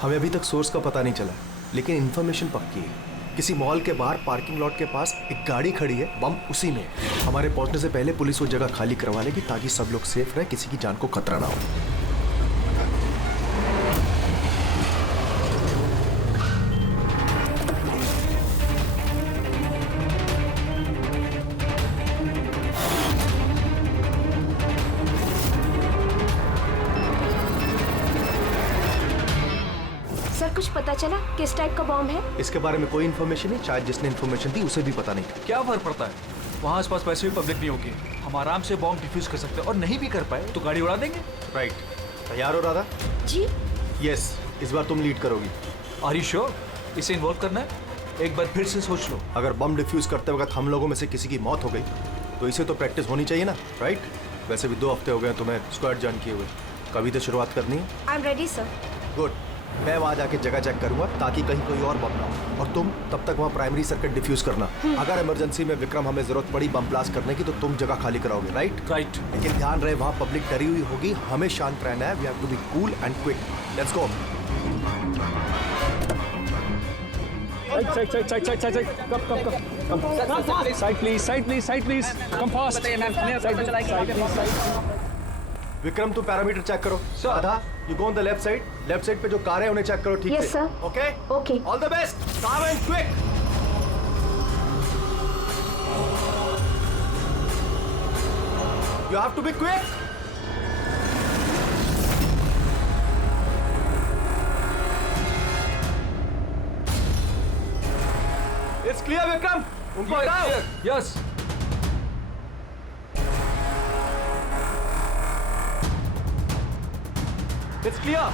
हमें अभी तक सोर्स का पता नहीं चला, लेकिन इन्फॉर्मेशन पक्की है। किसी मॉल के बाहर पार्किंग लॉट के पास एक गाड़ी खड़ी है, बम उसी में है। हमारे पहुंचने से पहले पुलिस वो जगह खाली करवा लेगी ताकि सब लोग सेफ रहे, किसी की जान को खतरा ना हो। सर कुछ पता चला किस टाइप का बॉम्ब है? इसके बारे में कोई इन्फॉर्मेशन नहीं, शायद जिसने इन्फॉर्मेशन दी उसे भी पता नहीं। क्या फर्क पड़ता है, वहाँ आसपास वैसे भी पब्लिक नहीं होगी, हम आराम से बॉम्ब डिफ्यूज कर सकते हैं। और नहीं भी कर पाए तो गाड़ी उड़ा देंगे। राइट, तैयार हो राधा? जी यस, इस बार तुम लीड करोगी। आर यू श्योर इसे इन्वॉल्व करना है? एक बार फिर से सोच लो। अगर बम डिफ्यूज करते वक्त हम लोगों में से किसी की मौत हो गई तो इसे तो प्रैक्टिस होनी चाहिए ना, राइट? वैसे भी 2 हफ्ते हो गए तुम्हें स्क्वाड ज्वाइन किए हुए, कभी तो शुरुआत करनी है। I am ready sir. Good, मैं वहाँ जाके जगह चेक करूंगा ताकि कहीं कोई और बम ना हो, और तुम तब तक वहाँ प्राइमरी सर्किट डिफ्यूज करना। अगर इमरजेंसी में विक्रम हमें जरूरत पड़ी बम ब्लास्ट करने की तो तुम जगह खाली कराओगे, राइट? राइट। लेकिन ध्यान रहे वहाँ पब्लिक डरी हुई होगी, हमें शांत रहना है। We have to be cool and quick. Let's go. Side, please. Come fast. Vikram तुम पैरामीटर चेक करो। Radha, you go on the left side पे जो कार है उन्हें चेक करो ठीक Yes, से। sir. Okay Okay. All the best, calm and quick. You have to be quick. It's clear Vikram, उनको हटाओ। यस। It's clear.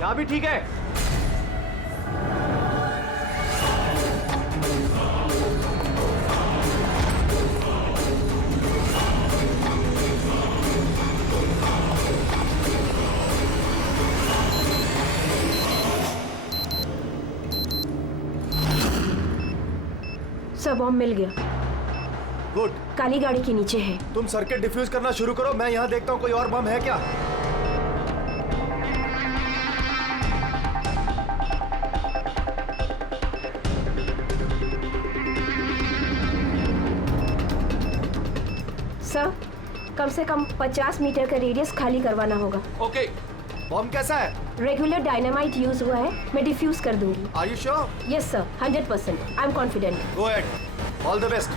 यहां भी ठीक है। सर बॉम्ब मिल गया, गुड, काली गाड़ी के नीचे है। तुम सर्किट डिफ्यूज करना शुरू करो, मैं यहां देखता हूं कोई और बम है क्या। सर कम से कम 50 मीटर का रेडियस खाली करवाना होगा। ओके। बम कैसा है? रेगुलर डायनामाइट यूज हुआ है, मैं डिफ्यूज कर दूंगी। Are you sure? Yes sir, 100%। I am confident. Go ahead, all the best.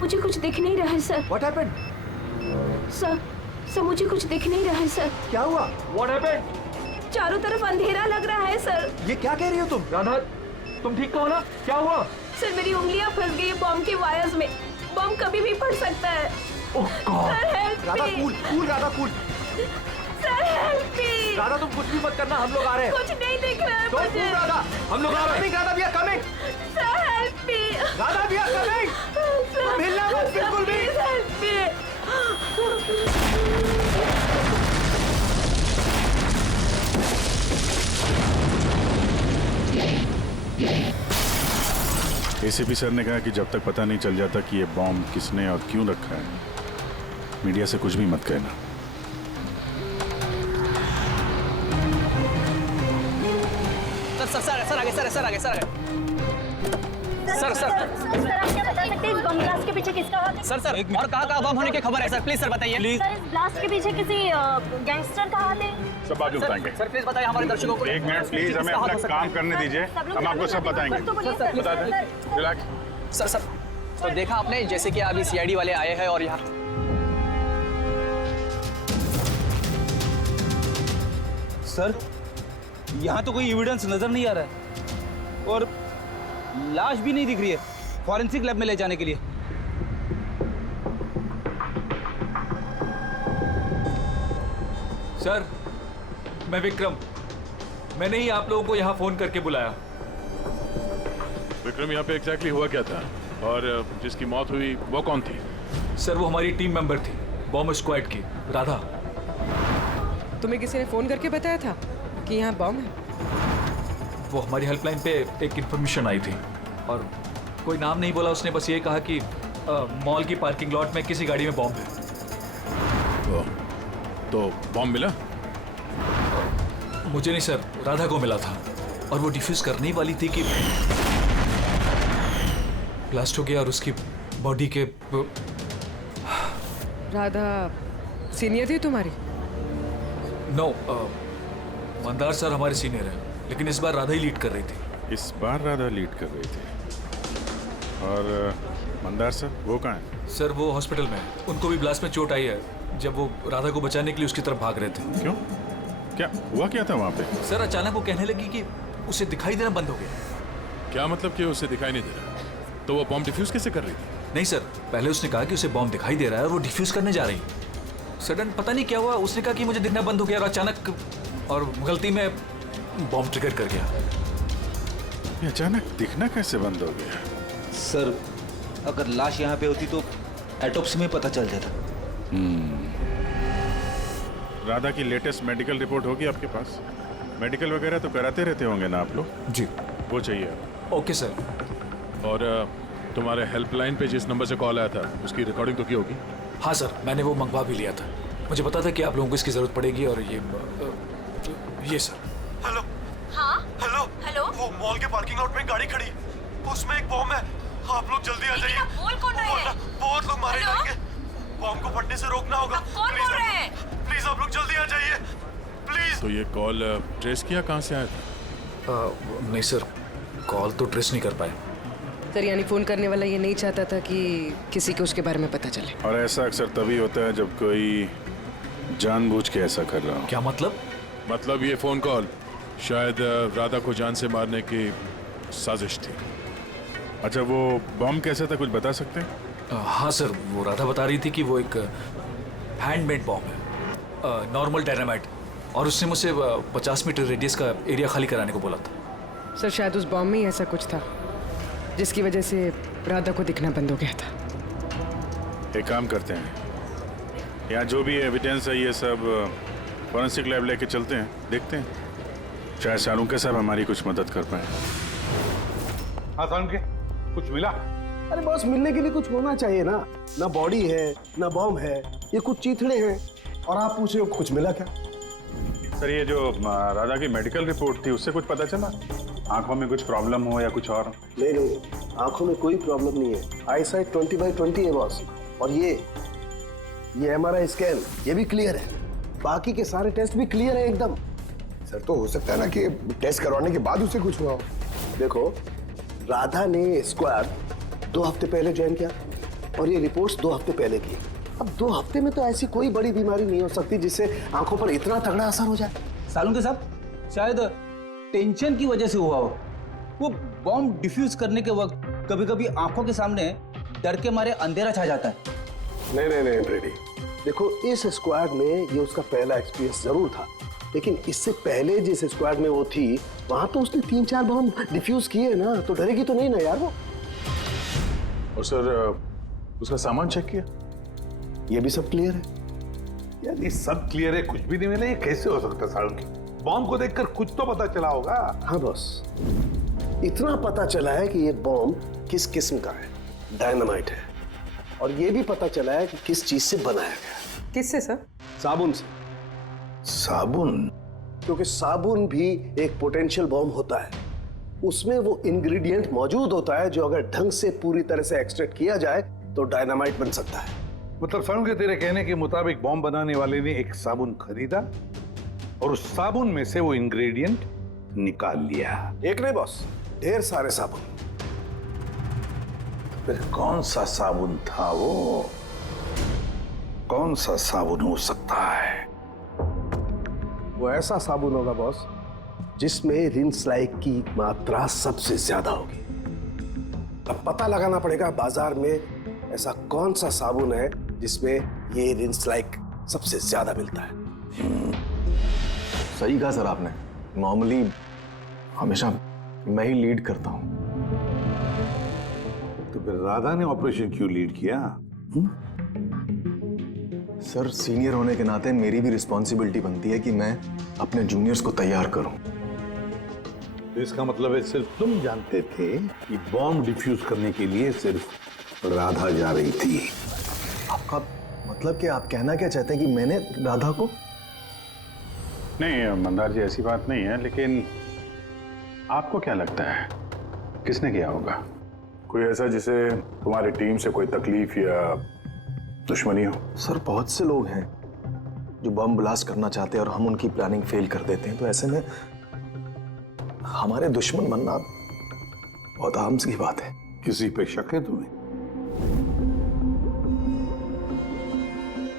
मुझे कुछ दिख नहीं रहा है सर। What happened? सर मुझे कुछ दिख नहीं रहा है सर। क्या हुआ? What happened? चारों तरफ अंधेरा लग रहा है सर। ये क्या कह रही हो तुम? राधा, तुम ठीक हो ना? क्या हुआ? सर मेरी उंगलियां फंस गई बॉम्ब के वायर्स में। बॉम्ब कभी भी फट सकता है। Oh god. Sir help Radha me. Cool, Radha cool. Sir help me. Radha तुम कुछ भी मत करना, हम लोग आ रहे हैं। कुछ नहीं दिख रहा है Don't मुझे। move, राधा, हम लोग आ रहे हैं। Radha, we are coming. Sir help me. Radha, we are coming. तुम हिलना मत बिल्कुल भी। Help me. एसीपी सर ने कहा कि जब तक पता नहीं चल जाता कि ये बॉम्ब किसने और क्यों रखा है, मीडिया से कुछ भी मत कहना। सर आगे सर आप क्या बता सकते हैं इस बम ब्लास्ट के पीछे किसका हाथ है? सर और कहाँ बम होने की खबर है सर? प्लीज सर बताइए। सर इस ब्लास्ट के पीछे किसी गैंगस्टर का हाथ है? सब बाद में बताएंगे। सर प्लीज बताइए हमारे दर्शकों को। 1 मिनट प्लीज, हमें अपना काम करने दीजिए, हम आपको सब बताएंगे। बता दें, रिलैक्स। सर तो देखा आपने जैसे कि अभी सीआईडी वाले आए हैं और यहाँ सर यहाँ तो कोई एविडेंस नजर नहीं आ रहा है और लाश भी नहीं दिख रही है फॉरेंसिक लैब में ले जाने के लिए। सर मैं विक्रम, मैंने ही आप लोगों को यहाँ फोन करके बुलाया। विक्रम, यहाँ पे एग्जैक्टली हुआ क्या था और जिसकी मौत हुई वो कौन थी? सर वो हमारी टीम मेंबर थी, बॉम्ब स्क्वाड की, राधा। तुम्हें किसी ने फोन करके बताया था कि यहाँ बॉम्ब है? वो हमारी हेल्पलाइन पे एक इन्फॉर्मेशन आई थी और कोई नाम नहीं बोला, उसने बस ये कहा कि मॉल की पार्किंग लॉट में किसी गाड़ी में बॉम्ब है। तो बॉम्ब मिला? मुझे नहीं सर, राधा को मिला था और वो डिफ्यूज करने ही वाली थी कि ब्लास्ट हो गया और उसकी बॉडी के। राधा सीनियर थी तुम्हारी? नो, मंदार सर हमारे सीनियर हैं, लेकिन इस बार राधा ही लीड कर रही थी। इस बार राधा लीड कर रही थी। और मंदार सर वो कहाँ है? सर वो हॉस्पिटल में है, उनको भी ब्लास्ट में चोट आई है जब वो राधा को बचाने के लिए उसकी तरफ भाग रहे थे। क्यों? क्या हुआ क्या था वहाँ पे? सर अचानक वो कहने लगी कि उसे दिखाई देना बंद हो गया। क्या मतलब कि उसे दिखाई नहीं दे रहा? तो वो बॉम्ब डिफ्यूज कैसे कर रही थी? नहीं सर, पहले उसने कहा कि उसे बॉम्ब दिखाई दे रहा है और वो डिफ्यूज करने जा रही है। सडन पता नहीं क्या हुआ, उसने कहा कि मुझे दिखना बंद हो गया और अचानक और गलती में बॉम्ब ट्रिगर कर गया। ये अचानक दिखना कैसे बंद हो गया? सर अगर लाश यहाँ पे होती तो एटोप्सी में पता चल जाता। राधा की लेटेस्ट मेडिकल रिपोर्ट होगी आपके पास? मेडिकल वगैरह तो कराते रहते होंगे ना आप लोग? जी वो चाहिए। Okay sir. और तुम्हारे हेल्पलाइन पे जिस नंबर से कॉल आया था उसकी रिकॉर्डिंग तो की होगी? हाँ सर, मैंने वो मंगवा भी लिया था। मुझे पता था कि आप लोगों को इसकी जरूरत पड़ेगी और ये सर। हेलो। हाँ हेलो। हेलो, वो मॉल के पार्किंग लॉट में गाड़ी खड़ी, उसमें एक बॉम्ब है। आप लोग जल्दी आ जाइए। बोल कौन रहे हैं? बहुत लोग मारे हेलो? जाएंगे। बॉम्ब को फटने से रोकना होगा। कौन बोल रहे हैं? प्लीज आप लोग जल्दी आ जाइए, प्लीज। तो ये कॉल ट्रेस किया कहाँ से आया था? नहीं सर, कॉल तो ट्रेस नहीं कर पाए। सर यानी फोन करने वाला ये नहीं चाहता था कि किसी को उसके बारे में पता चले। और ऐसा अक्सर तभी होता है जब कोई जानबूझ के ऐसा कर रहा हो। क्या मतलब? मतलब ये फोन कॉल शायद राधा को जान से मारने की साजिश थी। अच्छा वो बॉम्ब कैसा था, कुछ बता सकते हैं? हाँ सर, वो राधा बता रही थी कि वो एक हैंडमेड बॉम्ब है, नॉर्मल डायनामाइट, और उसने मुझसे 50 मीटर रेडियस का एरिया खाली कराने को बोला था। सर शायद उस बॉम्ब में ही ऐसा कुछ था जिसकी वजह से राधा को दिखना बंद हो गया था। एक काम करते हैं, यहाँ जो भी एविडेंस है ये सब फॉरेंसिक लैब लेके चलते हैं, देखते हैं शायद शाहरुख साहब हमारी कुछ मदद कर पाए। हाँ शाहरुख, कुछ मिला? अरे बॉस, मिलने के लिए कुछ होना चाहिए ना। ना बॉडी है ना बॉम्ब है, ये कुछ चीथड़े हैं और आप पूछ रहे हो कुछ मिला क्या? सर ये जो राधा की मेडिकल रिपोर्ट थी उससे कुछ पता चला? आंखों में कुछ प्रॉब्लम हो या कुछ और? नहीं, आंखों में कोई प्रॉब्लम नहीं है। आई साइट 20/20 है बॉस। और ये MRI स्कैन ये भी क्लियर है, बाकी के सारे टेस्ट भी क्लियर है एकदम। सर तो हो सकता है ना कि टेस्ट करवाने के बाद उसे कुछ हुआ हो। देखो, राधा ने स्क्वाड 2 हफ्ते पहले ज्वाइन किया और ये रिपोर्ट्स 2 हफ्ते पहले की। अब 2 हफ्ते में तो ऐसी कोई बड़ी बीमारी नहीं हो सकती जिससे आंखों पर इतना तगड़ा असर हो जाए। सालून साहब शायद टेंशन की वजह से हुआ हो। वो बॉम्ब डिफ्यूज करने के वक्त कभी कभी आंखों के सामने डर के मारे अंधेरा छा जाता है। नहीं ब्रेडी, देखो इस स्क्वाड में ये उसका पहला एक्सपीरियंस जरूर था, लेकिन इससे पहले जिस स्क्वाड में वो थी वहां तो उसने 3-4 बॉम्ब डिफ्यूज किए ना, तो डरेगी तो नहीं ना यार वो। और सर उसका सामान चेक किया? ये भी सब क्लियर है। यार ये सब क्लियर है, कुछ भी नहीं मिला, ये कैसे हो सकता है शाहरुख? बॉम्ब को देखकर कुछ तो पता चला होगा। हाँ बॉस, इतना पता चला है कि ये बॉम्ब किस किस्म का है, डायनामाइट है, और ये भी पता चला है कि किस चीज से बनाया गया। किससे सर? साबुन से। साबुन? क्योंकि साबुन भी एक पोटेंशियल बॉम्ब होता है, उसमें वो इंग्रेडिएंट मौजूद होता है जो अगर ढंग से पूरी तरह से एक्सट्रैक्ट किया जाए तो डायनामाइट बन सकता है। मतलब शाहरुख तेरे कहने के मुताबिक बॉम्ब बनाने वाले ने एक साबुन खरीदा और उस साबुन में से वो इंग्रेडिएंट निकाल लिया। एक नहीं बॉस, ढेर सारे साबुन। फिर कौन सा साबुन था वो? कौन सा साबुन हो सकता है? वो ऐसा साबुन होगा बॉस जिसमें रिंस लाइक की मात्रा सबसे ज्यादा होगी। अब पता लगाना पड़ेगा बाजार में ऐसा कौन सा साबुन है जिसमें ये रिंस लाइक सबसे ज्यादा मिलता है। सही कहा सर आपने, नॉर्मली हमेशा मैं ही लीड करता हूं। तो फिर राधा ने ऑपरेशन क्यों लीड किया? सर, सीनियर होने के नाते मेरी भी रिस्पॉन्सिबिलिटी बनती है कि मैं अपने जूनियर्स को तैयार करूं। तो इसका मतलब है सिर्फ तुम जानते थे कि बॉम्ब डिफ्यूज करने के लिए सिर्फ राधा जा रही थी। आपका मतलब कि आप कहना क्या चाहते हैं कि मैंने राधा को? नहीं मंदार जी, ऐसी बात नहीं है, लेकिन आपको क्या लगता है किसने किया होगा? कोई ऐसा जिसे तुम्हारी टीम से कोई तकलीफ या दुश्मनी हो? सर, बहुत से लोग हैं जो बम ब्लास्ट करना चाहते हैं और हम उनकी प्लानिंग फेल कर देते हैं, तो ऐसे में हमारे दुश्मन बनना बहुत आम सी बात है। किसी पे शक है तुम्हें?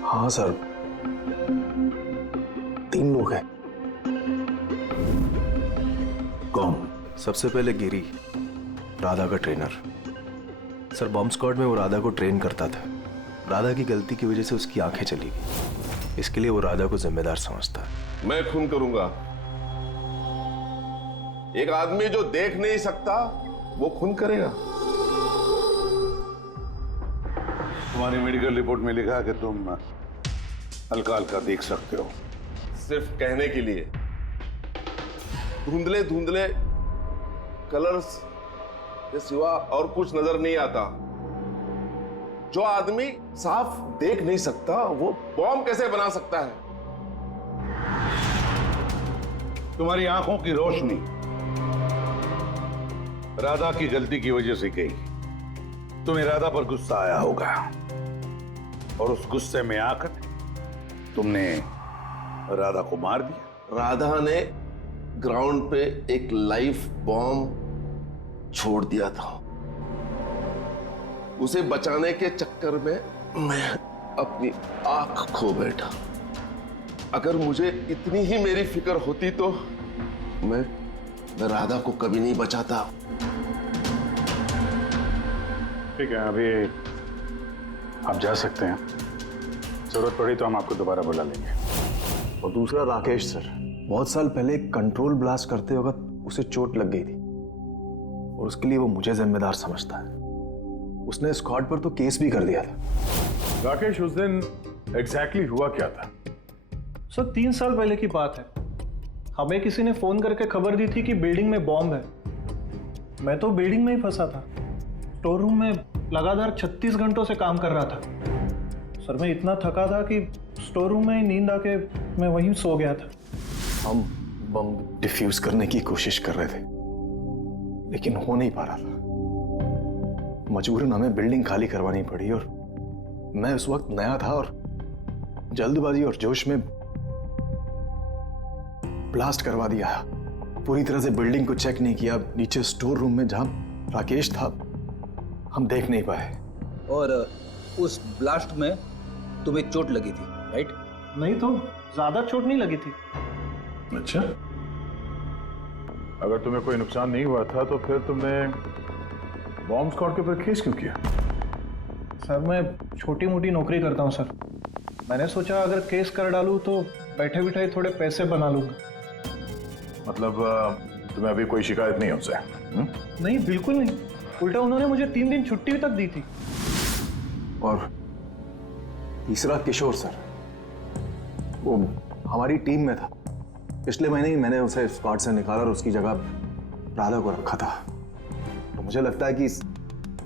हाँ सर, 3 लोग हैं। कौन? सबसे पहले गिरी, राधा का ट्रेनर। सर, बॉम्ब स्क्वाड में वो राधा को ट्रेन करता था। राधा की गलती की वजह से उसकी आंखें चली गई, इसके लिए वो राधा को जिम्मेदार समझता है। मैं खून करूंगा। एक आदमी जो देख नहीं सकता वो खून करेगा। तुम्हारी मेडिकल रिपोर्ट में लिखा है कि तुम हल्का हल्का देख सकते हो। सिर्फ कहने के लिए। धुंधले धुंधले कलर्स के सिवा और कुछ नजर नहीं आता। जो आदमी साफ देख नहीं सकता वो बॉम्ब कैसे बना सकता है? तुम्हारी आंखों की रोशनी राधा की गलती की वजह से गई। तुम्हें राधा पर गुस्सा आया होगा और उस गुस्से में आकर तुमने राधा को मार दिया। राधा ने ग्राउंड पे एक लाइव बॉम्ब छोड़ दिया था। उसे बचाने के चक्कर में मैं अपनी आंख खो बैठा। अगर मुझे इतनी ही मेरी फिक्र होती तो मैं राधा को कभी नहीं बचाता। ठीक है, अभी आप जा सकते हैं। जरूरत पड़ी तो हम आपको दोबारा बुला लेंगे। और दूसरा राकेश सर, बहुत साल पहले कंट्रोल ब्लास्ट करते वक्त उसे चोट लग गई थी और उसके लिए वो मुझे जिम्मेदार समझता है। उसने स्क्वाड पर तो केस भी कर दिया था। राकेश, उस दिन एग्जैक्टली हुआ क्या था? सर, 3 साल पहले की बात है। हमें किसी ने फोन करके खबर दी थी कि बिल्डिंग में बॉम्ब है। मैं तो बिल्डिंग में ही फंसा था। स्टोर रूम में लगातार 36 घंटों से काम कर रहा था। सर, मैं इतना थका था कि स्टोर रूम में ही नींद आके मैं वहीं सो गया था। हम बम डिफ्यूज करने की कोशिश कर रहे थे लेकिन हो नहीं पा रहा था। मजबूरन हमें बिल्डिंग खाली करवानी पड़ी और मैं उस वक्त नया था और जल्दबाजी और जोश में ब्लास्ट करवा दिया। पूरी तरह से बिल्डिंग को चेक नहीं किया। नीचे स्टोर रूम में जहां राकेश था हम देख नहीं पाए। और उस ब्लास्ट में तुम्हें चोट लगी थी, राइट? नहीं तो ज्यादा चोट नहीं लगी थी। अच्छा, अगर तुम्हें कोई नुकसान नहीं हुआ था तो फिर तुमने बॉम्ब स्क्वाड के ऊपर केस क्यों किया? सर, मैं छोटी मोटी नौकरी करता हूँ सर। मैंने सोचा अगर केस कर डालूं तो बैठे बिठाए थोड़े पैसे बना लूंगा। मतलब तुम्हें अभी कोई शिकायत नहीं हमसे? नहीं, बिल्कुल नहीं। उल्टा उन्होंने मुझे 3 दिन छुट्टी तक दी थी। और तीसरा किशोर सर, वो हमारी टीम में था। पिछले महीने ही मैंने उसे स्क्वाड से निकाला और उसकी जगह राधा को रखा था। तो मुझे लगता है कि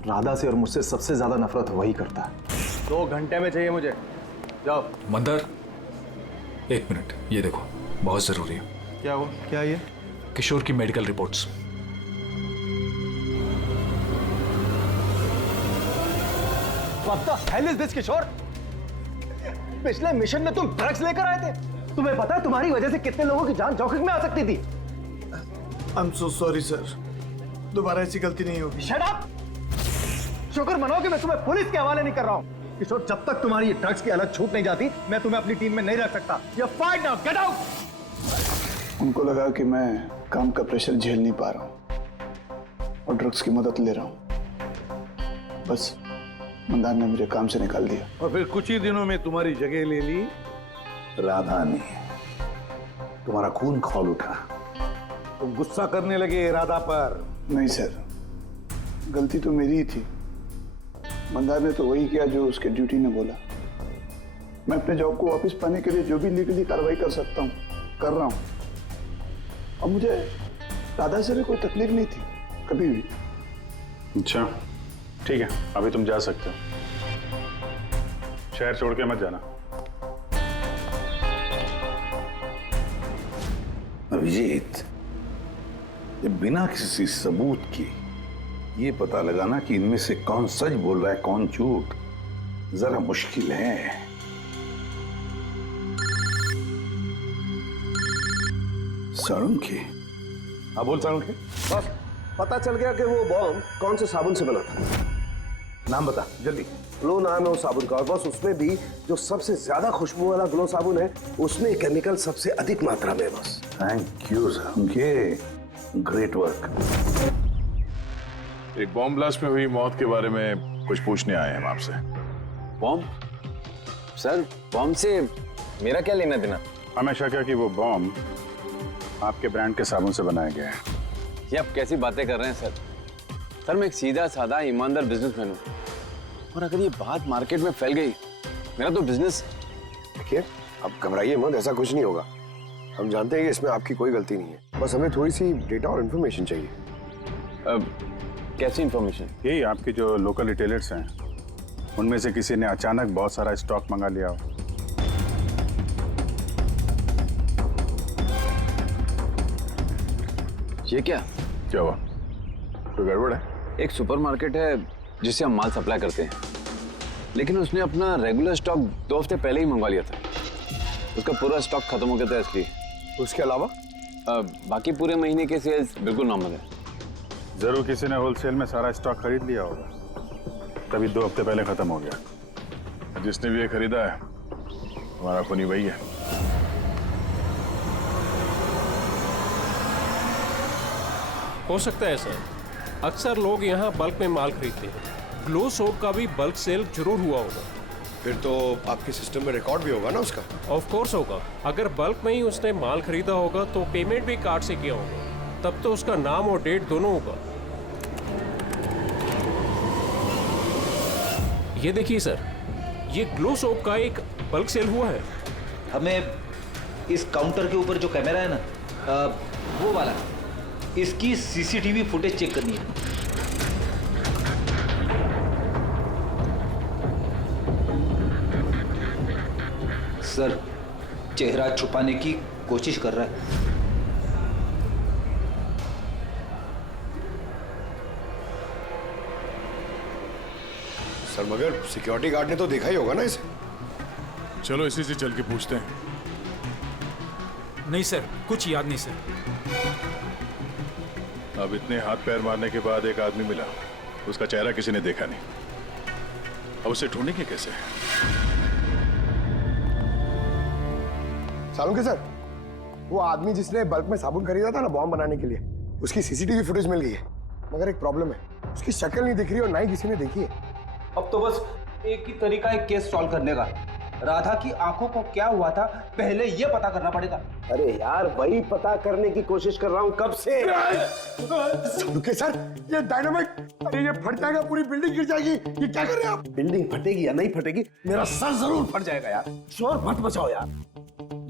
राधा से और मुझसे सबसे ज्यादा नफरत वही करता है। 2 घंटे में चाहिए मुझे। जाओ। मंदर, 1 मिनट, ये देखो, बहुत जरूरी है। क्या हुआ? क्या ये? किशोर की medical reports. What the hell is this, किशोर? पिछले मिशन में तुम ड्रग्स लेकर आए थे। तुम्हें पता है तुम्हारी वजह से कितने लोगों की जान जोखिम में आ सकती थी। I'm so sorry, sir. दोबारा ऐसी गलती नहीं होगी। Shut up! शुक्र मनाओ कि मैं तुम्हें पुलिस के हवाले नहीं कर रहा हूँ। किशोर, जब तक तुम्हारी ये ड्रग्स की अलग छूट नहीं जाती मैं तुम्हें अपनी टीम में नहीं रख सकता। You're fired now. Get out! उनको लगा कि मैं काम का प्रेशर झेल नहीं पा रहा हूँ और ड्रग्स की मदद ले रहा हूँ। बस मंदार ने मुझे काम से निकाल दिया। और फिर कुछ ही दिनों में तुम्हारी जगह ले ली राधा ने। तुम्हारा खून खौल उठा। तुम गुस्सा करने लगे राधा पर। नहीं सर, गलती तो मेरी ही थी। मंदार ने तो वही किया जो उसके ड्यूटी ने बोला। मैं अपने जॉब को वापस पाने के लिए जो भी लीगली कार्रवाई कर सकता हूँ कर रहा हूँ। और मुझे राधा से भी कोई तकलीफ नहीं थी कभी भी। अच्छा ठीक है, अभी तुम जा सकते हो। शहर छोड़ के मत जाना। अभिजीत, ये बिना किसी सबूत के ये पता लगाना कि इनमें से कौन सच बोल रहा है कौन झूठ, जरा मुश्किल है। साळुंखे। हाँ बोल साळुंखे। बस पता चल गया कि वो बॉम्ब कौन से साबुन से बना था। नाम बता जल्दी। ग्लो नाम है उस साबुन का, और बस उसमें भी जो सबसे ज्यादा खुशबू वाला ग्लो साबुन है उसमें केमिकल सबसे अधिक मात्रा में। बस thank you Salunkhe, great work. एक बॉम्ब ब्लास्ट में हुई मौत के बारे में कुछ पूछने आए हैं हम आपसे। बॉम्ब? सर बॉम्ब से मेरा क्या लेना देना? हमेशा क्या कि वो बॉम्ब आपके ब्रांड के साबुन से बनाया गया है। ये आप कैसी बातें कर रहे हैं सर? सर मैं एक सीधा साधा ईमानदार बिजनेसमैन हूँ, और अगर ये बात मार्केट में फैल गई मेरा तो बिजनेस। देखिए आप घबराइए मत, ऐसा कुछ नहीं होगा। हम जानते हैं कि इसमें आपकी कोई गलती नहीं है, बस हमें थोड़ी सी डेटा और इन्फॉर्मेशन चाहिए। कैसी इन्फॉर्मेशन? यही आपके जो लोकल रिटेलर्स हैं उनमें से किसी ने अचानक बहुत सारा स्टॉक मंगा लिया हो। ये क्या हुआ? कोई गड़बड़ है? एक सुपरमार्केट है जिससे हम माल सप्लाई करते हैं, लेकिन उसने अपना रेगुलर स्टॉक 2 हफ्ते पहले ही मंगवा लिया था। उसका पूरा स्टॉक खत्म हो गया था इसलिए। उसके अलावा बाकी पूरे महीने के सेल्स बिल्कुल नॉर्मल है। जरूर किसी ने होलसेल में सारा स्टॉक खरीद लिया होगा, तभी 2 हफ्ते पहले खत्म हो गया। जिसने भी ये खरीदा है हमारा खूनी वही है। हो सकता है सर, अक्सर लोग यहाँ बल्क में माल खरीदते हैं। ग्लो सोप का भी बल्क सेल जरूर हुआ होगा। फिर तो आपके सिस्टम में रिकॉर्ड भी होगा ना उसका? ऑफ कोर्स होगा। अगर बल्क में ही उसने माल खरीदा होगा तो पेमेंट भी कार्ड से किया होगा, तब तो उसका नाम और डेट दोनों होगा। ये देखिए सर, ये ग्लो सोप का एक बल्क सेल हुआ है। हमें इस काउंटर के ऊपर जो कैमरा है ना, वो वाला, इसकी सीसीटीवी फुटेज चेक करनी है। सर चेहरा छुपाने की कोशिश कर रहा है। सर मगर सिक्योरिटी गार्ड ने तो देखा ही होगा ना इसे। चलो इसी से चल के पूछते हैं। नहीं सर, कुछ याद नहीं सर। अब इतने हाथ पैर मारने के बाद एक आदमी मिला, उसका चेहरा किसी ने देखा नहीं। अब उसे ढूंढेंगे कैसे? साळुंखे सर, वो आदमी जिसने बल्क में साबुन खरीदा था ना बॉम्ब बनाने के लिए, उसकी सीसीटीवी फुटेज मिल गई है, मगर एक प्रॉब्लम है, उसकी शक्ल नहीं दिख रही और ना ही किसी ने देखी है। अब तो बस एक ही तरीका है केस सॉल्व करने का। राधा की आंखों को क्या हुआ था पहले ये पता करना पड़ेगा। अरे यार वही पता करने की कोशिश कर रहा हूँ कब से। साळुंखे सर, ये डायनामाइट, अरे ये फट जाएगा, पूरी बिल्डिंग गिर जाएगी। ये क्या कर रहे हैं आप? बिल्डिंग फटेगी या नहीं फटेगी, मेरा सर जरूर फट जाएगा यार। शोर मत मचाओ यार।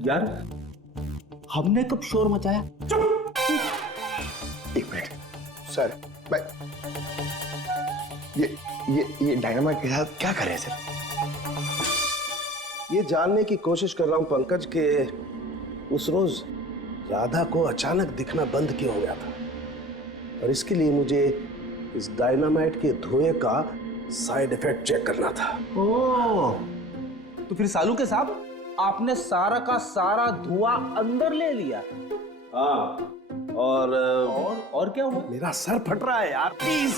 यार हमने कब शोर मचाया? चुप। एक मिनट सर, मैं ये डायनामाइट के साथ क्या करें सर? ये जानने की कोशिश कर रहा हूं पंकज के उस रोज राधा को अचानक दिखना बंद क्यों हो गया था, और इसके लिए मुझे इस डायनामाइट के धुएं का साइड इफेक्ट चेक करना था। ओह, तो फिर साळुंखे साहब आपने सारा का सारा धुआं अंदर ले लिया? हाँ, और क्या हुआ? मेरा सर फट रहा है यार, प्लीज।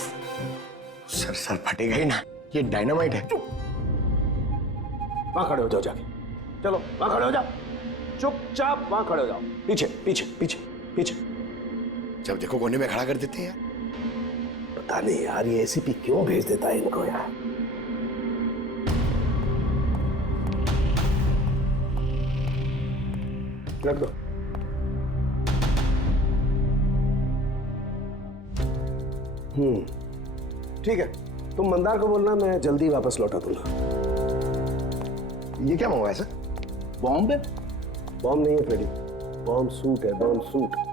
सर फटेगा ही ना, ये डायनामाइट है। वहां खड़े हो जाओ जाके, चलो वहां खड़े हो जाओ, चुपचाप वहां खड़े हो जाओ। पीछे पीछे पीछे पीछे, जब देखो कोने में खड़ा कर देते हैं यार। पता नहीं यार ये एसीपी क्यों भेज देता है इनको यार। रख दो। ठीक है, तुम मंदार को बोलना मैं जल्दी वापस लौटा दूंगा। ये क्या मंगवाया सर? बॉम्ब है? बॉम्ब नहीं है फ्रेडी, बॉम्ब सूट है, बॉम्ब सूट।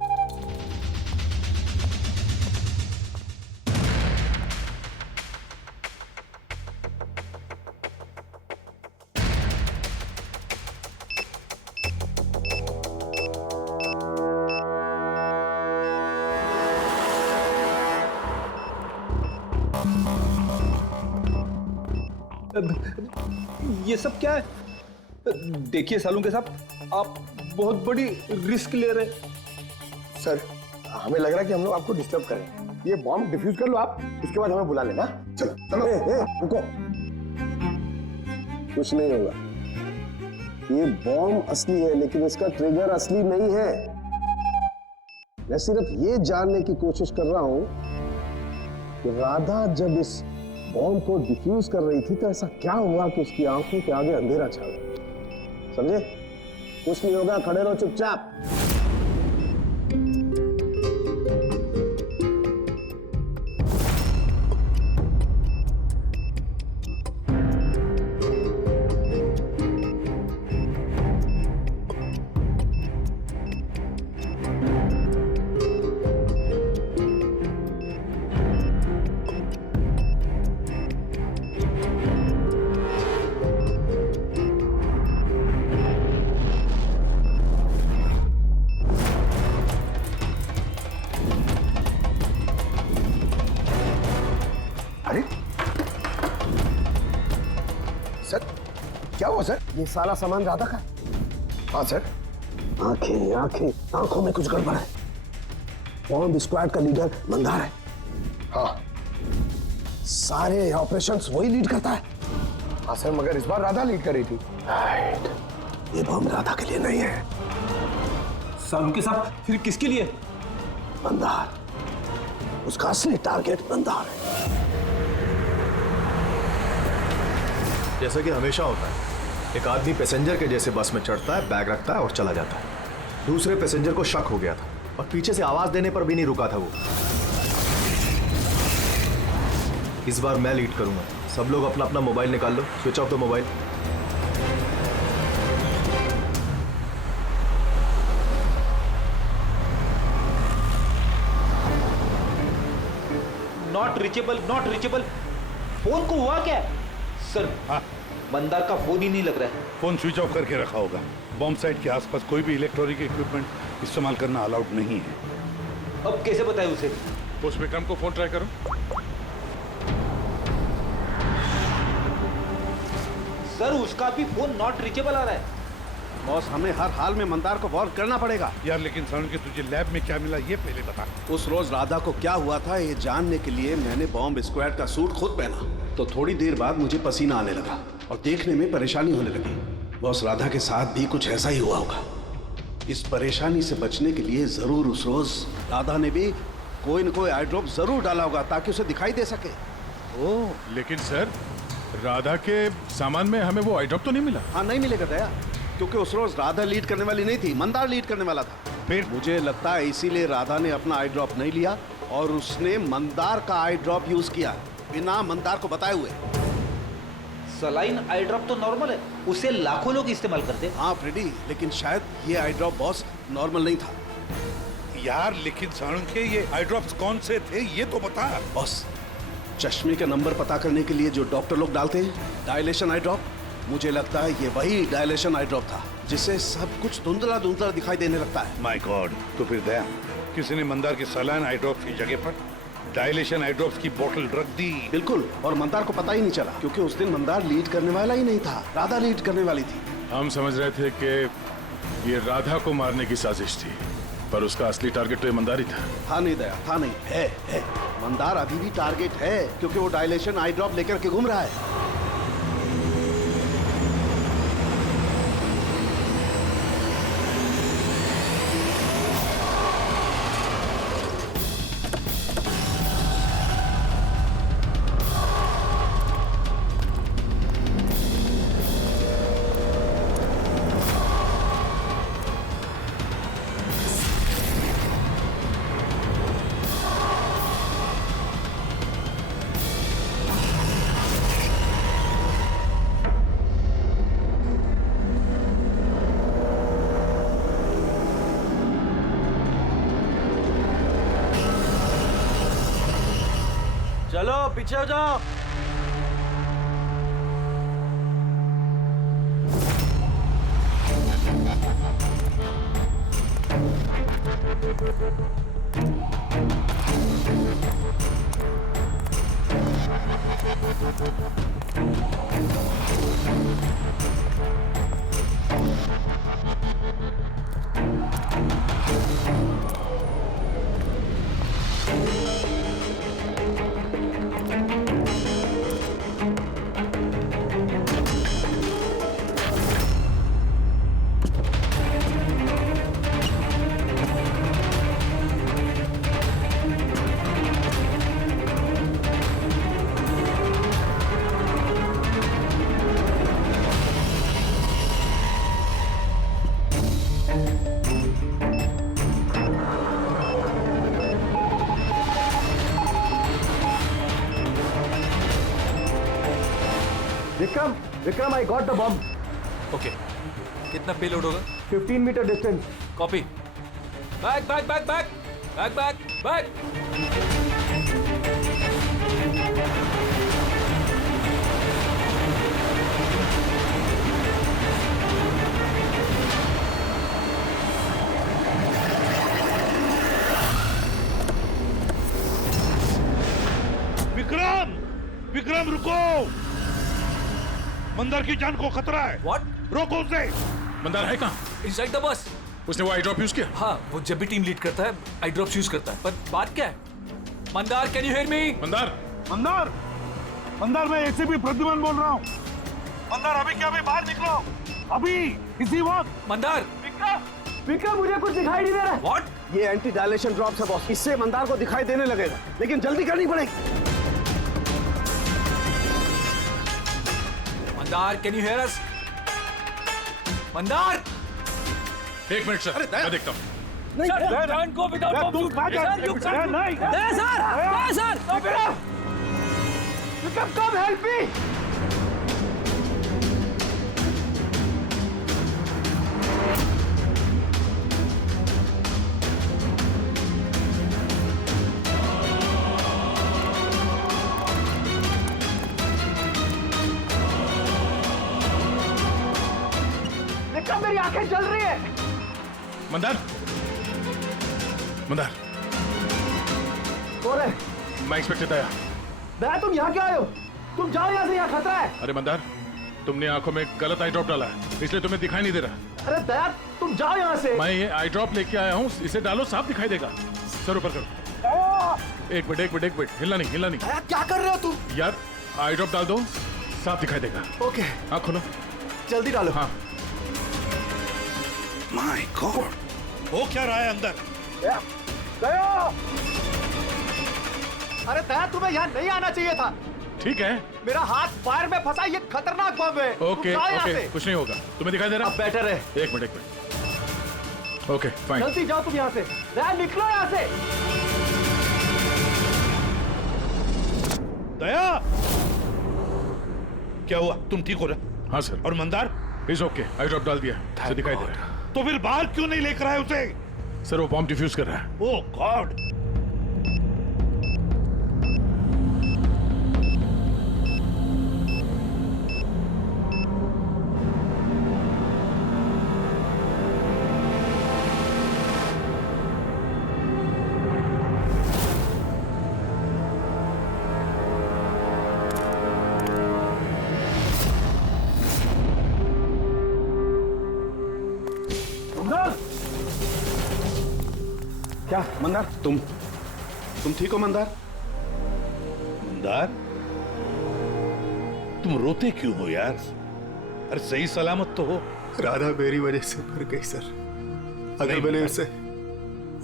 ये सब क्या है? देखिए सालुंके साहब, आप बहुत बड़ी रिस्क ले रहे हैं। सर, हमें लग रहा है कि हम लोग आपको डिस्टर्ब करें। ये बॉम्ब डिफ्यूज कर लो आप, उसके बाद हमें बुला लेना। चलो चलो। रुको, कुछ नहीं होगा। ये बॉम्ब असली है, लेकिन इसका ट्रिगर असली नहीं है। मैं सिर्फ ये जानने की कोशिश कर रहा हूं कि राधा जब इस बॉम्ब को डिफ्यूज कर रही थी तो ऐसा क्या हुआ कि उसकी आंखों के आगे अंधेरा छा गया। समझे? कुछ नहीं होगा, खड़े रहो चुपचाप। क्या हुआ सर? ये सारा सामान राधा का? हाँ सर। आंखें आंखें, आंखों में कुछ गड़बड़ है। बॉम्ब स्क्वाड का लीडर मंदार है। हाँ, सारे ऑपरेशंस वही लीड करता है। हाँ सर, मगर इस बार राधा लीड कर रही थी। राइट, ये बॉम्ब राधा के लिए नहीं है। सालुंके साहब, फिर किसके लिए? मंदार, उसका असली टारगेट मंदार है। जैसा कि हमेशा होता है, एक आदमी पैसेंजर के जैसे बस में चढ़ता है, बैग रखता है और चला जाता है। दूसरे पैसेंजर को शक हो गया था और पीछे से आवाज देने पर भी नहीं रुका था वो। इस बार मैं लीड करूंगा। सब लोग अपना अपना मोबाइल निकाल लो, switch off the mobile. Not reachable, not reachable. Phone को हुआ क्या? सर, हाँ, मंदार का फोन ही नहीं लग रहा है। फोन स्विच ऑफ करके रखा होगा। बॉम्ब साइट के आसपास कोई भी इलेक्ट्रॉनिक इक्विपमेंट इस्तेमाल करना अलाउड नहीं है। अब कैसे बताएं उसे? उस विक्रम को फोन ट्राई करो। सर, उसका भी फोन नॉट रीचेबल आ रहा है। बॉस, हमें हर हाल में मंदार को वॉर्न करना पड़ेगा। यार, लेकिन साउंड के तुझे लैब में क्या मिला ये पहले बता। उस रोज राधा को क्या हुआ था ये जानने के लिए मैंने बॉम्ब स्क्वाड का सूट खुद पहना, तो थोड़ी देर बाद मुझे पसीना आने लगा और देखने में परेशानी होने लगी। बॉस, राधा के साथ भी कुछ ऐसा ही हुआ होगा। इस परेशानी से बचने के लिए जरूर उस रोज राधा ने भी कोई न कोई आई ड्रॉप जरूर डाला होगा ताकि उसे दिखाई दे सके। ओह, लेकिन सर, राधा के सामान में हमें वो आई ड्रॉप तो नहीं मिला। हाँ, नहीं मिलेगा दया, क्योंकि उस रोज राधा लीड करने वाली नहीं थी, मंदार लीड करने वाला था। फिर मुझे लगता है इसीलिए राधा ने अपना आई ड्रॉप नहीं लिया और उसने मंदार का आई ड्रॉप यूज किया बिना मंदार को बताए हुए। सलाइन आई ड्रॉप तो नॉर्मल है, उसे लाखों लोग इस्तेमाल करते हैं। हाँ फ्रेडी, लेकिन शायद ये आई ड्रॉप बॉस नॉर्मल नहीं था। यार, लेकिन साउंड के ये आई ड्रॉप्स कौन से थे ये तो बता। बॉस, चश्मे का नंबर पता करने के लिए जो डॉक्टर लोग डालते हैं, डायलेशन आई ड्रॉप, मुझे लगता है ये वही डायलेशन आई ड्रॉप था जिससे सब कुछ धुंधला धुंधला दिखाई देने लगता है। माय गॉड, तो फिर दया किसी ने मंदार के सलाइन आई ड्रॉप्स की जगह पर डायलेशन आई ड्रॉप्स की बोतल रख दी। बिल्कुल, और मंदार को पता ही नहीं चला क्योंकि उस दिन मंदार लीड करने वाला ही नहीं था, राधा लीड करने वाली थी। हम समझ रहे थे कि ये राधा को मारने की साजिश थी, पर उसका असली टारगेट तो ईमानदारी था। नहीं दया, था नहीं, है। मंदार अभी भी टारगेट है क्योंकि वो डायलेशन आई ड्रॉप लेकर के घूम रहा है। पीछे हो जाओ। Vikram, I got the bomb. Okay, कितना पेलोड होगा? 15 meter distance. Copy. Back back back back back back back. Vikram, Vikram रुको, मंदार की जान को खतरा है। What? रोको उसे। मंदार है कहाँ? Inside the bus. उसने वो आई ड्रॉप यूज किया? हाँ, वो जब भी टीम लीड करता है आई ड्रॉप यूज करता है, पर बात क्या है? Mandar, can you hear me? Mandar, Mandar, Mandar, मैं एसीपी प्रद्युमन बोल रहा हूँ। मंदार, अभी क्या, अभी बाहर निकलो, अभी इसी वक्त। मंदार, विक्रम, मुझे कुछ दिखाई नहीं दे रहा है। What? ये एंटी डायलेशन ड्रॉप्स है बॉस, इससे मंदार को दिखाई देने लगेगा, लेकिन जल्दी करनी पड़ेगी। मंदार, कैन यू हियर अस? मंदार, एक मिनट सर, मैं देखता हूँ। नहीं, विक्रम, कम हेल्प मी। विक्रम, मेरी आंखें जल रही है। मंदार, मंदार, कौन है? मैं इंस्पेक्टर दया। दया, तुम यहाँ क्या आए हो? तुम जाओ यहाँ से, यहाँ खतरा है। अरे मंदार, तुमने आंखों में गलत आई ड्रॉप डाला है, इसलिए तुम्हें दिखाई नहीं दे रहा। अरे दया, तुम जाओ यहाँ से। मैं ये आई ड्रॉप लेके आया हूँ, इसे डालो, साफ दिखाई देगा। सर ऊपर करो। एक मिनट, हिलना नहीं, हिलना नहीं। दया, क्या कर रहे हो तुम? यार, आई ड्रॉप डाल दो, साफ दिखाई देगा। ओके, हाँ खोलो, जल्दी डालो। हाँ। माय गॉड, वो क्या रहा है अंदर? दया! अरे दया, तुम्हें यहाँ नहीं आना चाहिए था। ठीक है, मेरा हाथ फायर में फंसा, ये खतरनाक बम है। ओके ओके, कुछ नहीं होगा, तुम्हें दिखाई दे रहा? अब बेटर है। एक मिनट। Okay fine. जल्दी जाओ तुम यहाँ से। दया, निकलो यहाँ से। दया, क्या हुआ? तुम ठीक हो रहे? हाँ सर। और Mandar? Is okay, I drop डाल दिया, उसे दिखाई दे रहा है। तो फिर बाहर क्यों नहीं लेकर आए उसे? सर, वो बॉम्ब डिफ्यूज कर रहा है। Oh God. क्या मंदार, तुम ठीक हो मंदार? मंदार, तुम रोते क्यों हो यार? अरे सही सलामत तो हो। राधा मेरी वजह से मर गई सर। अगर मैंने उसे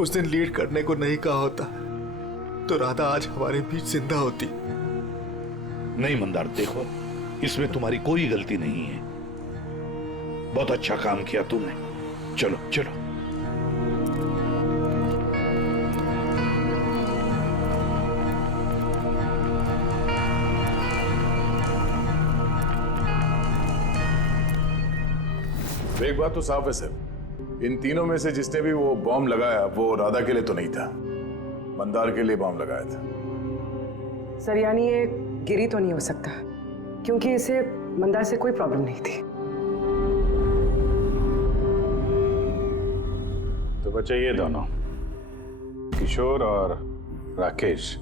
उस दिन लीड करने को नहीं कहा होता तो राधा आज हमारे बीच जिंदा होती। नहीं मंदार, देखो, इसमें तुम्हारी कोई गलती नहीं है। बहुत अच्छा काम किया तुमने। चलो चलो। एक बात तो साफ है सर, इन तीनों में से जिसने भी वो बॉम्ब लगाया वो राधा के लिए तो नहीं था, मंदार के लिए बॉम्ब लगाया था। सर यानी ये गिरी तो नहीं हो सकता, क्योंकि इसे मंदार से कोई प्रॉब्लम नहीं थी। तो बच्चे ये दोनों किशोर और राकेश।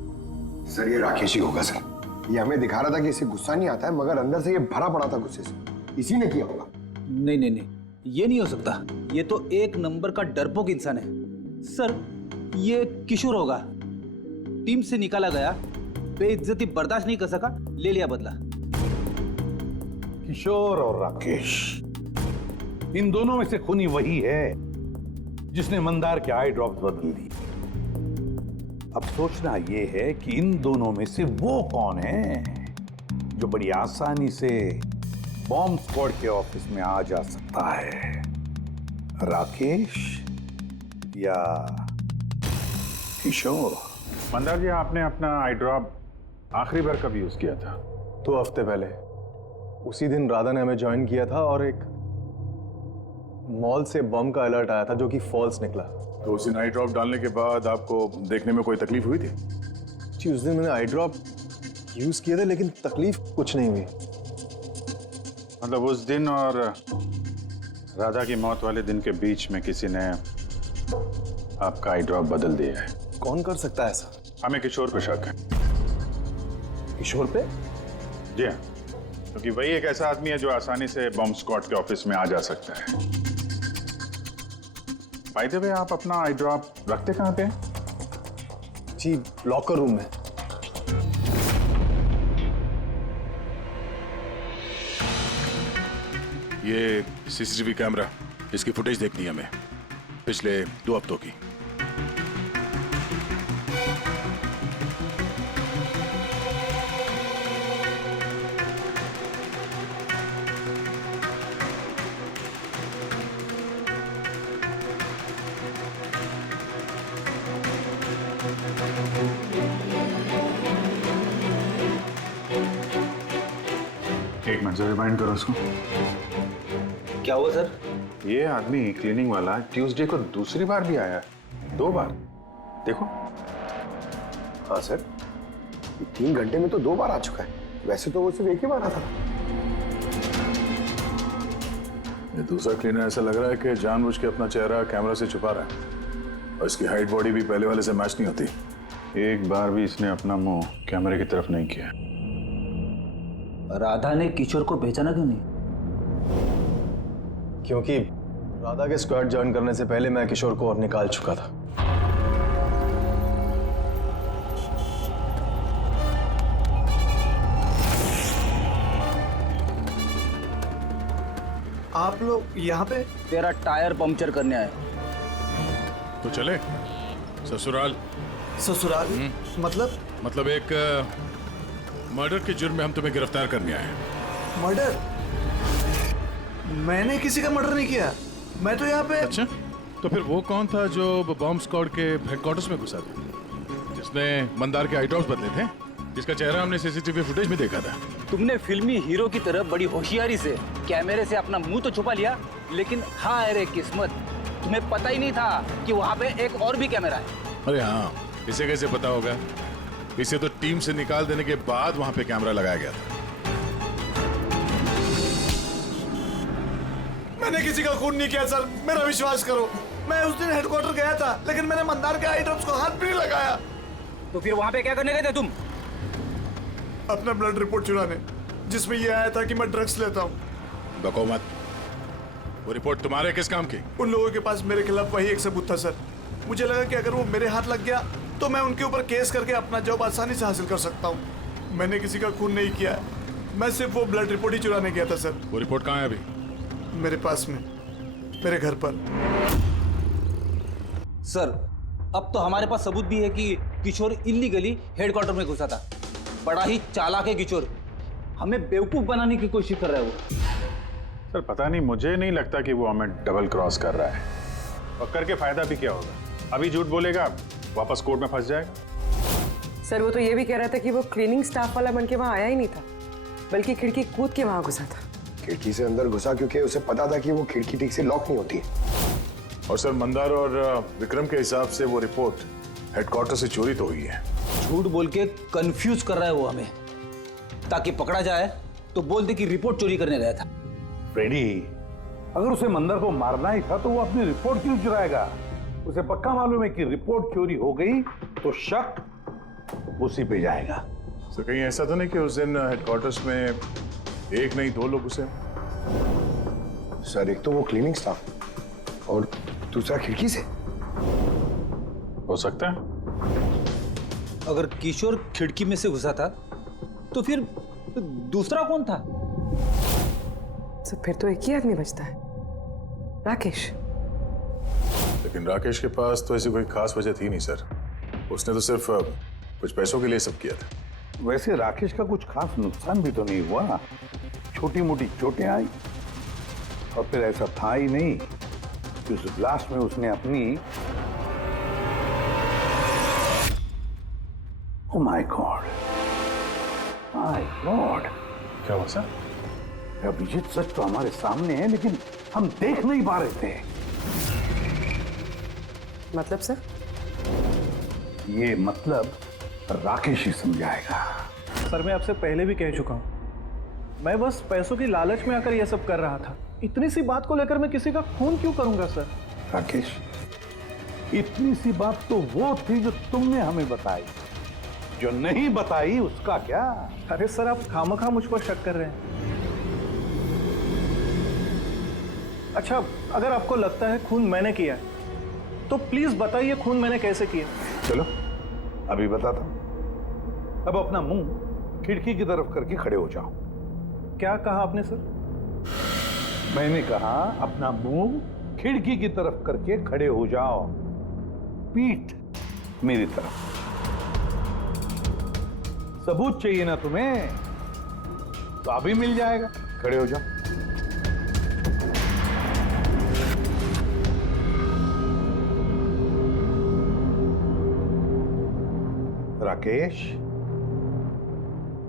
सर ये राकेश ही होगा सर। ये हमें दिखा रहा था कि इसे गुस्सा नहीं आता है, मगर अंदर से ये भरा पड़ा था गुस्से से। इसी ने किया होगा। नहीं नहीं नहीं, ये नहीं हो सकता। ये तो एक नंबर का डरपोक इंसान है सर। ये किशोर होगा, टीम से निकाला गया, बेइज्जती बर्दाश्त नहीं कर सका, ले लिया बदला। किशोर और राकेश, इन दोनों में से खूनी वही है जिसने मंदार के आई ड्रॉप्स बदल दिए। अब सोचना यह है कि इन दोनों में से वो कौन है जो बड़ी आसानी से बॉम्ब स्क्वाड के ऑफिस में आ जा सकता है, राकेश या किशोर? मंदार जी, आपने अपना आई ड्रॉप आखिरी बार कब यूज किया था? 2 हफ्ते पहले। उसी दिन राधा ने हमें ज्वाइन किया था और एक मॉल से बम का अलर्ट आया था जो कि फॉल्स निकला। तो उस दिन आई ड्रॉप डालने के बाद आपको देखने में कोई तकलीफ हुई थी? जी, उस दिन मैंने आई ड्रॉप यूज किए थे, लेकिन तकलीफ कुछ नहीं हुई। मतलब उस दिन और राधा की मौत वाले दिन के बीच में किसी ने आपका आई ड्रॉप बदल दिया है। कौन कर सकता है ऐसा? हमें किशोर पे शक है। किशोर पे? जी हाँ, क्योंकि वही एक ऐसा आदमी है जो आसानी से बॉम्ब स्क्वाड के ऑफिस में आ जा सकता है। बाय द वे, आप अपना आई ड्रॉप रखते कहाँ पे? जी, लॉकर रूम में। ये सीसीटीवी कैमरा, इसकी फुटेज देखनी है हमें पिछले 2 हफ्तों की। एक मिनट से रिमाइंड करो उसको। क्या हुआ सर? ये आदमी क्लीनिंग वाला ट्यूसडे को दूसरी बार भी आया है, 2 बार। देखो। हाँ सर, 3 घंटे में तो 2 बार आ चुका है। वैसे तो वो सिर्फ एक ही बार आता था। ये दूसरा क्लीनर ऐसा लग रहा है कि जानबूझ के अपना चेहरा कैमरा से छुपा रहा है, और इसकी हाइट बॉडी भी पहले वाले से मैच नहीं होती। एक बार भी इसने अपना मुंह कैमरे की तरफ नहीं किया। राधा ने किशोर को पहचाना क्यों नहीं? क्योंकि राधा के स्क्वाड ज्वाइन करने से पहले मैं किशोर को और निकाल चुका था। आप लोग यहाँ पे? तेरा टायर पंक्चर करने आए। तो चले ससुराल। ससुराल? मतलब एक मर्डर के जुर्म में हम तुम्हें गिरफ्तार करने आए हैं। मर्डर? मैंने किसी का मर्डर नहीं किया। मैं तो यहाँ पे। अच्छा, तो फिर वो कौन था जो बॉम्ब स्क्वाड के हेडक्वार्टर्स में घुसा था, जिसने मंदार के आई ड्रॉप्स बदले थे, जिसका चेहरा हमने सीसीटीवी फुटेज में देखा था? तुमने फिल्मी हीरो की तरह बड़ी होशियारी से कैमरे से अपना मुंह तो छुपा लिया, लेकिन हाय रे किस्मत, तुम्हें पता ही नहीं था कि वहाँ पे एक और भी कैमरा है। अरे हाँ, इसे कैसे पता होगा? इसे तो टीम से निकाल देने के बाद वहां पे कैमरा लगाया गया था। मैंने किसी का खून नहीं किया सर, मेरा विश्वास करो। मैं उस दिन हेडक्वार्टर गया था, लेकिन मैंने मंदार के आई ड्रॉप्स को हाथ भी नहीं लगाया। तो फिर वहां पे क्या करने गए थे तुम? अपना ब्लड रिपोर्ट चुराने, जिसमें यह आया था कि मैं ड्रग्स लेता हूँ। बको मत। वो रिपोर्ट तुम्हारे किस काम की? उन लोगों के पास मेरे खिलाफ वही एक सबूत था सर। मुझे लगा कि अगर वो मेरे हाथ लग गया तो मैं उनके ऊपर केस करके अपना जॉब आसानी से हासिल कर सकता हूँ। मैंने किसी का खून नहीं किया, मैं सिर्फ वो ब्लड रिपोर्ट ही चुराने गया था सर। वो रिपोर्ट कहाँ है अभी? मेरे पास में, मेरे घर पर। सर, अब तो हमारे पास सबूत भी है कि किशोर इल्लीगली हेडक्वार्टर में घुसा था। बड़ा ही चालाक है किशोर, हमें बेवकूफ बनाने की कोशिश कर रहा है वो। सर पता नहीं, मुझे नहीं लगता कि वो हमें डबल क्रॉस कर रहा है। और करके फायदा भी क्या होगा? अभी झूठ बोलेगा, वापस कोर्ट में फंस जाएगा। सर वो तो ये भी कह रहा था कि वो क्लीनिंग स्टाफ वाला बन के वहाँ आया ही नहीं था, बल्कि खिड़की कूद के वहाँ घुसा था। खिड़की से अंदर घुसा क्योंकि उसे पता था कि वो खिड़की ठीक से लॉक नहीं होती है। और सर मंदार और विक्रम के हिसाब से वो रिपोर्ट हेडक्वार्टर से चोरी तो हुई है। झूठ बोल के कंफ्यूज कर रहा है वो हमें, ताकि पकड़ा जाए तो बोल दे कि रिपोर्ट चोरी करने गया था। फ्रेडी, अगर उसे मंदर को मारना ही था तो वो अपनी रिपोर्ट क्यों चुराएगा? उसे पक्का मालूम है कि रिपोर्ट चोरी हो गई तो शक उसी पे जाएगा। तो कहीं ऐसा तो नहीं कि उस दिन हेडक्वार्टर्स में एक नहीं 2 लोग उसे? सर, एक तो वो क्लीनिंग स्टाफ और दूसरा खिड़की से। हो सकता है। अगर किशोर खिड़की में से घुसा था तो फिर दूसरा कौन था? तो फिर तो एक ही आदमी बचता है, राकेश। लेकिन राकेश के पास तो ऐसी कोई खास वजह थी नहीं सर। उसने तो सिर्फ कुछ पैसों के लिए सब किया था। वैसे राकेश का कुछ खास नुकसान भी तो नहीं हुआ। छोटी मोटी चोटें आई और फिर ऐसा था ही नहीं कि उस ब्लास्ट में उसने अपनी oh my God, my God. क्या हुआ सर? अभिजीत, सच तो हमारे सामने है लेकिन हम देख नहीं पा रहे थे। मतलब सर? ये मतलब राकेश ही समझाएगा। सर, मैं आपसे पहले भी कह चुका हूं, मैं बस पैसों की लालच में आकर यह सब कर रहा था। इतनी सी बात को लेकर मैं किसी का खून क्यों करूंगा सर? राकेश, इतनी सी बात तो वो थी जो तुमने हमें बताई, जो नहीं बताई उसका क्या? अरे सर, आप खामखा मुझ पर शक कर रहे हैं। अच्छा, अगर आपको लगता है खून मैंने किया है तो प्लीज बताइए खून मैंने कैसे किया। चलो अभी बताता हूं। अब अपना मुंह खिड़की की तरफ करके खड़े हो जाओ। क्या कहा आपने सर? मैंने कहा अपना मुंह खिड़की की तरफ करके खड़े हो जाओ, पीठ मेरी तरफ। सबूत चाहिए ना तुम्हें, तो अभी मिल जाएगा। खड़े हो जाओ। राकेश,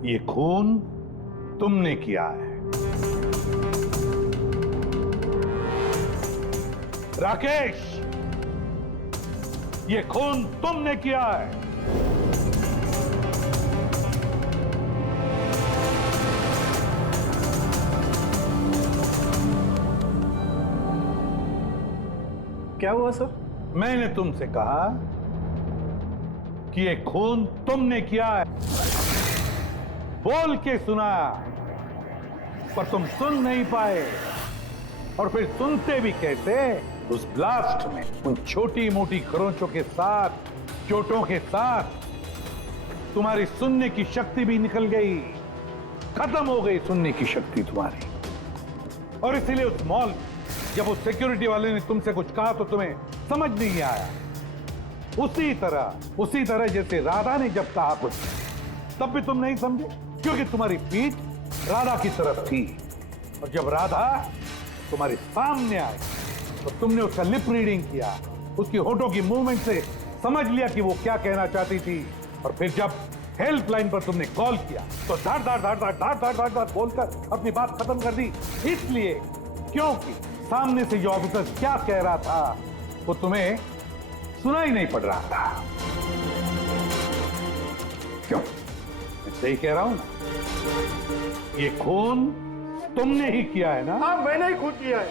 ये खून तुमने किया है। राकेश, ये खून तुमने किया है। क्या हुआ सर? मैंने तुमसे कहा कि ये खून तुमने किया है। बोल के सुनाया, पर तुम सुन नहीं पाए। और फिर सुनते भी कैसे? उस ब्लास्ट में उन छोटी मोटी खरोंचों के साथ, चोटों के साथ तुम्हारी सुनने की शक्ति भी निकल गई। खत्म हो गई सुनने की शक्ति तुम्हारी। और इसीलिए उस मॉल जब उस सिक्योरिटी वाले ने तुमसे कुछ कहा तो तुम्हें समझ नहीं आया। उसी तरह जैसे राधा ने जब कहा कुछ, तब भी तुम नहीं समझे, क्योंकि तुम्हारी पीठ राधा की तरफ थी। और जब राधा तुम्हारे सामने आई तो तुमने उसका लिप रीडिंग किया, उसकी होठों की मूवमेंट से समझ लिया कि वो क्या कहना चाहती थी। और फिर जब हेल्पलाइन पर तुमने कॉल किया तो धाड़ धाड़ धाड़ धाड़ धाड़ धाड़ धाड़ धाड़ बोलकर अपनी बात खत्म कर दी। इसलिए क्योंकि सामने से जो ऑफिसर क्या कह रहा था वो तुम्हें सुना ही नहीं पड़ रहा था। क्यों? मैं सही कह रहा हूं ना? ये खून तुमने ही किया है ना? हाँ, मैंने ही खून किया है।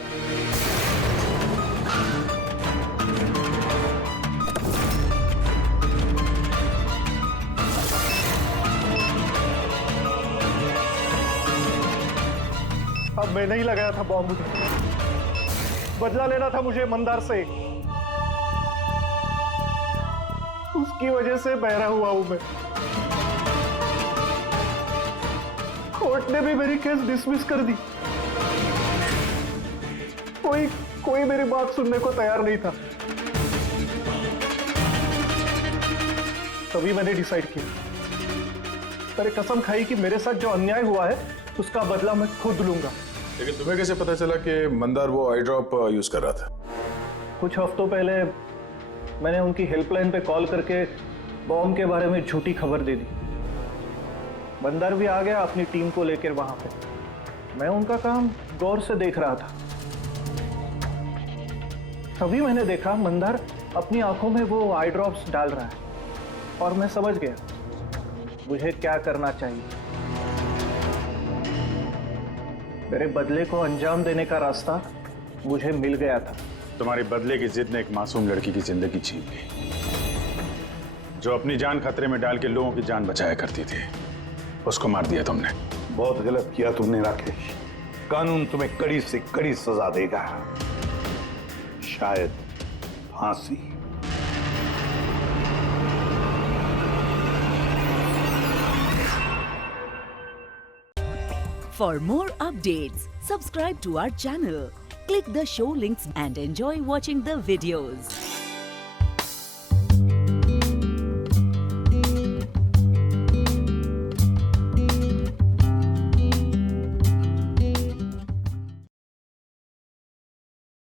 अब मैंने ही लगाया था बॉम्ब। बदला लेना था मुझे मंदार से। उसकी वजह से बहरा हुआ हूं मैं। कोर्ट ने भी मेरी केस डिसमिस कर दी। कोई मेरी बात सुनने को तैयार नहीं था। तभी मैंने डिसाइड किया, मैंने कसम खाई कि मेरे साथ जो अन्याय हुआ है उसका बदला मैं खुद लूंगा। लेकिन तुम्हें कैसे पता चला कि मंदार वो आई ड्रॉप यूज कर रहा था? कुछ हफ्तों पहले मैंने उनकी हेल्पलाइन पे कॉल करके बॉम्ब के बारे में झूठी खबर दे दी। मंदार भी आ गया अपनी टीम को लेकर वहां पे। मैं उनका काम गौर से देख रहा था। तभी मैंने देखा मंदार अपनी आंखों में वो आई ड्रॉप्स डाल रहा है और मैं समझ गया मुझे क्या करना चाहिए। मेरे बदले को अंजाम देने का रास्ता मुझे मिल गया था। तुम्हारी बदले की जिद ने एक मासूम लड़की की जिंदगी छीन ली, जो अपनी जान खतरे में डाल के लोगों की जान बचाया करती थी। उसको मार दिया तुमने। बहुत गलत किया तुमने राकेश। कानून तुम्हें कड़ी से कड़ी सजा देगा, शायद फांसी। For more updates, subscribe to our channel, click the show links and enjoy watching the videos.